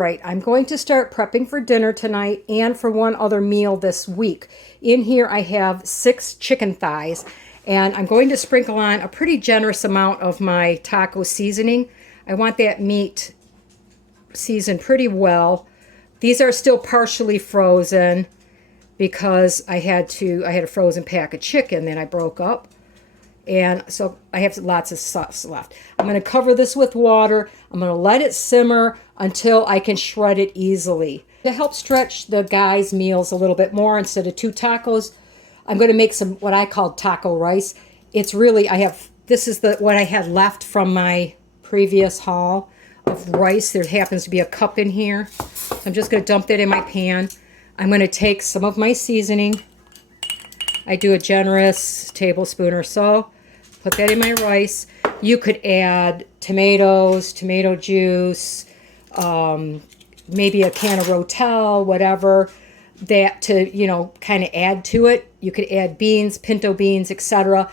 Right, I'm going to start prepping for dinner tonight and for one other meal this week. In here I have 6 chicken thighs, and I'm going to sprinkle on a pretty generous amount of my taco seasoning. I want that meat seasoned pretty well. These are still partially frozen because I had a frozen pack of chicken that I broke up. And so I have lots of sauce left. I'm going to cover this with water. I'm going to let it simmer until I can shred it easily. To help stretch the guys' meals a little bit more, instead of 2 tacos, I'm going to make some what I call taco rice. It's really, this is what I had left from my previous haul of rice. There happens to be a cup in here. So I'm just going to dump that in my pan. I'm going to take some of my seasoning. I do a generous tablespoon or so. Put that in my rice. You could add tomatoes, tomato juice, maybe a can of Rotel, whatever, that to, kind of add to it. You could add beans, pinto beans, etc.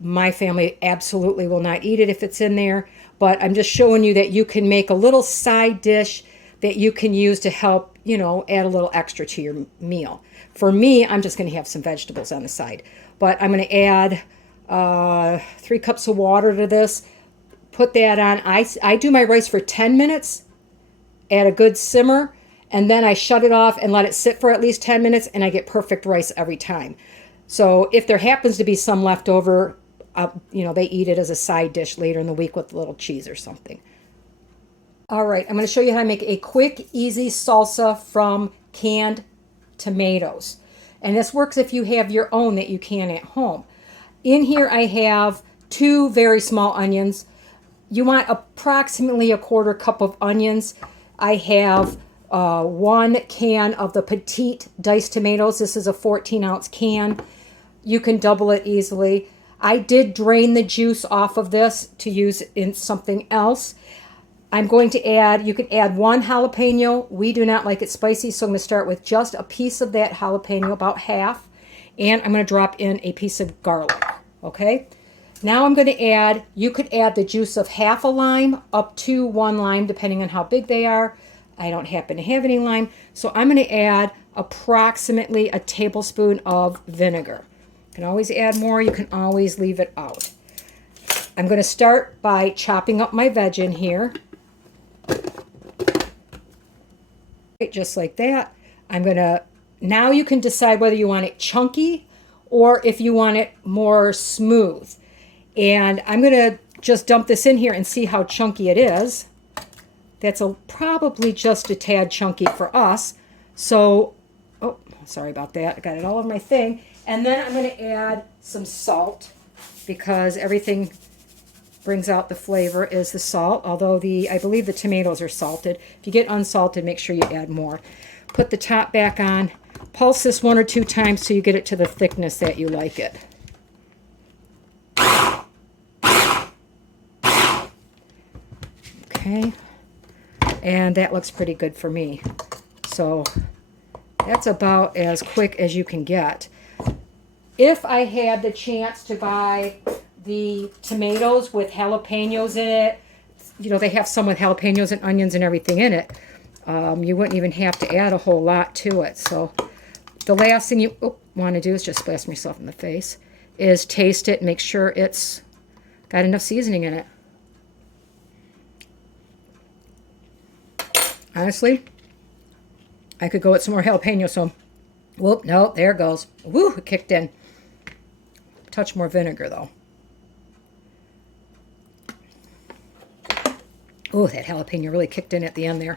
My family absolutely will not eat it if it's in there, but I'm just showing you that you can make a little side dish that you can use to help, add a little extra to your meal. For me, I'm just going to have some vegetables on the side, but I'm going to add 3 cups of water to this. Put that on. I do my rice for 10 minutes at a good simmer, and then I shut it off and let it sit for at least 10 minutes, and I get perfect rice every time. So if there happens to be some left over, they eat it as a side dish later in the week with a little cheese or something. All right, I'm going to show you how to make a quick, easy salsa from canned tomatoes. And this works if you have your own that you can at home. In here I have 2 very small onions. You want approximately a 1/4 cup of onions. I have 1 can of the petite diced tomatoes. This is a 14-ounce can. You can double it easily. I did drain the juice off of this to use in something else. I'm going to add, you could add 1 jalapeno. We do not like it spicy, so I'm going to start with just a piece of that jalapeno, about half. And I'm going to drop in a piece of garlic, okay? Now I'm going to add, you could add the juice of half a lime up to 1 lime, depending on how big they are. I don't happen to have any lime, so I'm going to add approximately a tablespoon of vinegar. You can always add more, you can always leave it out. I'm going to start by chopping up my veg in here. Just like that. Now you can decide whether you want it chunky or if you want it more smooth. And I'm going to just dump this in here and see how chunky it is. That's probably just a tad chunky for us. So, oh, sorry about that. I got it all over my thing. And then I'm going to add some salt, because everything brings out the flavor is the salt, although I believe the tomatoes are salted. If you get unsalted, make sure you add more. Put the top back on. Pulse this 1 or 2 times so you get it to the thickness that you like it. Okay. And that looks pretty good for me. So that's about as quick as you can get. If I had the chance to buy the tomatoes with jalapenos in it, they have some with jalapenos and onions and everything in it, you wouldn't even have to add a whole lot to it. So the last thing you want to do is just splash myself in the face, is taste it and make sure it's got enough seasoning in it. Honestly, I could go with some more jalapeno, so whoop, no, there it goes. Woo, it kicked in. Touch more vinegar though. Oh, that jalapeno really kicked in at the end there.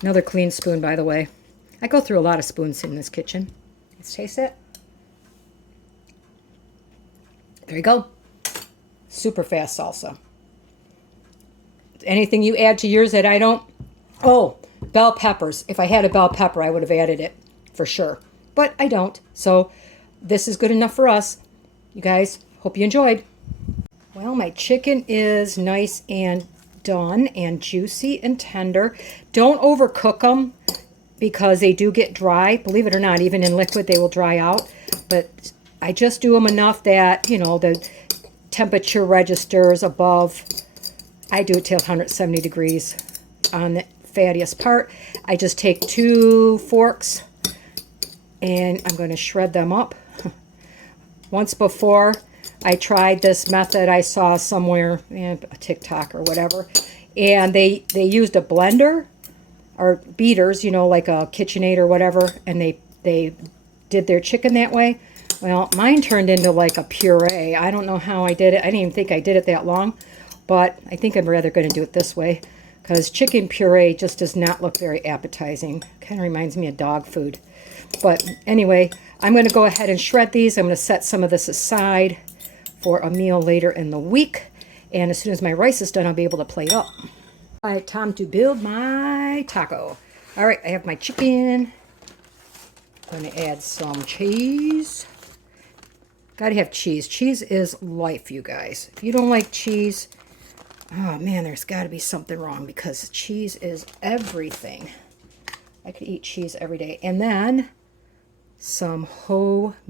Another clean spoon, by the way. I go through a lot of spoons in this kitchen. Let's taste it. There you go. Super fast salsa. Anything you add to yours that I don't? Oh, bell peppers. If I had a bell pepper, I would have added it for sure. But I don't. So this is good enough for us. You guys, hope you enjoyed. Well, my chicken is nice and done and juicy and tender. Don't overcook them because they do get dry. Believe it or not, even in liquid they will dry out. But I just do them enough that, the temperature registers above. I do it till 170 degrees. on the fattiest part. I just take 2 forks and I'm going to shred them up. Once before, I tried this method I saw somewhere, a TikTok or whatever, and they used a blender or beaters, like a KitchenAid or whatever, and they did their chicken that way. Well, mine turned into like a puree. I don't know how I did it. I didn't even think I did it that long, but I think I'm rather going to do it this way because chicken puree just does not look very appetizing. Kind of reminds me of dog food. But anyway, I'm going to go ahead and shred these. I'm going to set some of this aside for a meal later in the week. And as soon as my rice is done, I'll be able to plate up. All right, time to build my taco. All right, I have my chicken. I'm going to add some cheese. Gotta have cheese. Cheese is life, you guys. If you don't like cheese, oh man, there's got to be something wrong because cheese is everything. I could eat cheese every day. And then some homemade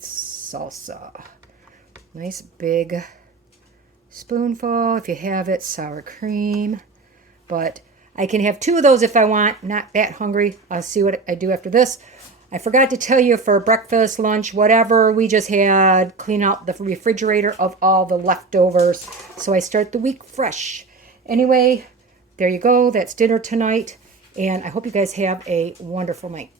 salsa. Nice big spoonful if you have it. Sour cream. But I can have 2 of those if I want. Not that hungry. I'll see what I do after this. I forgot to tell you, for breakfast, lunch, whatever, we just had clean out the refrigerator of all the leftovers. So I start the week fresh. Anyway, there you go. That's dinner tonight. And I hope you guys have a wonderful night.